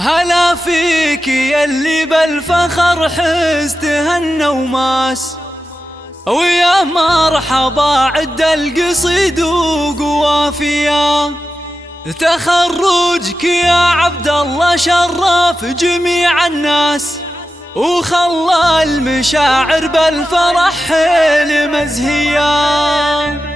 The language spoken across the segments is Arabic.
هلا فيك يلي بالفخر حز تهنى وماس، ويا مرحبا عد القصيد وقوافيا. تخرجك يا عبد الله شرف جميع الناس، وخلى المشاعر بالفرح حيل مزهيا.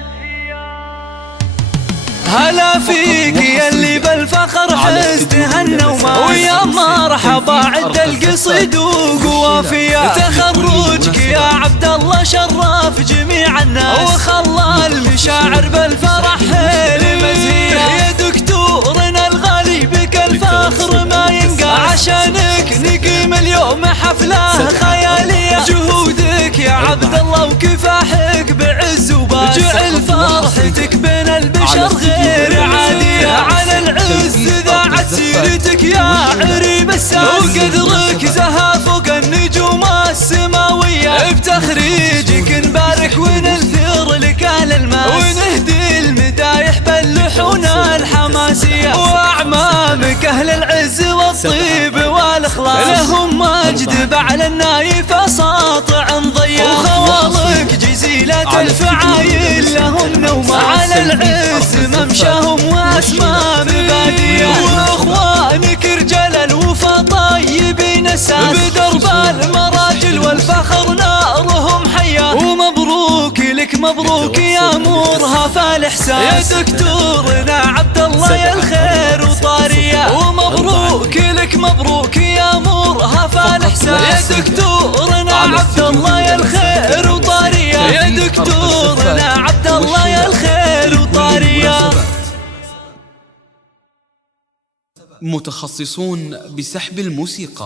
هلا فيك يلي بالفخر حز تهنى وماس، ويا مرحبا عد القصيد وقوافيا. تخرجك يا عبد الله شرف جميع الناس، وخلى المشاعر بالفرح حيل مزهيا. يا دكتورنا الغالي بك الفخر ما ينقاس، عشانك نقيم اليوم حفلة خيالية. جهودك يا عبد الله وكفاحك بعز وباس، جعل فرحتك بين البشر غير عادية. على العز ذاعت سيرتك يا عريب الساس، وقدرك زها فوق النجوم السماوية. بتخريجك نبارك وننثر لك اهل الماس، ونهدي المدايح باللحون الحماسية. واعمامك اهل العز والطيب والاخلاص، لهم مجد بعل النايف ساطع ضياء. وخوالك جزيلة الفعايل لهم نوما، على العز ممشاهم واسماء مبادية. واخوانك رجال الوفا طيبين الساس، بدرب المراجل والفخر نارهم حياه. ومبروك لك مبروك يا مرهف الاحساس، يا دكتورنا عبد الله يا الخير وطاريه. ومبروك لك مبروك يا مرهف الاحساس، يا دكتورنا عبد الله يا الخير وطاريه. يا دكتورنا عبد الله يا الخير وطاريه. متخصصون بسحب الموسيقى.